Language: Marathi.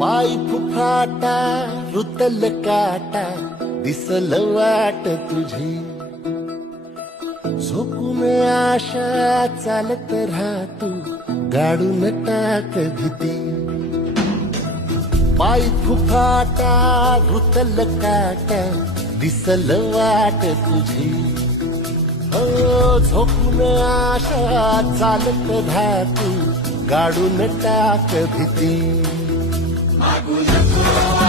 पाय फुफाटा रुतल काटा दिसल वाट तुझी झोपून आशा चालत राहतू गाडून टाक भीती पाय फुफाटा रुतल काटा दिसल वाट तुझी हो झोपून आशा चालत राहतू गाडून टाक भीती मागू नको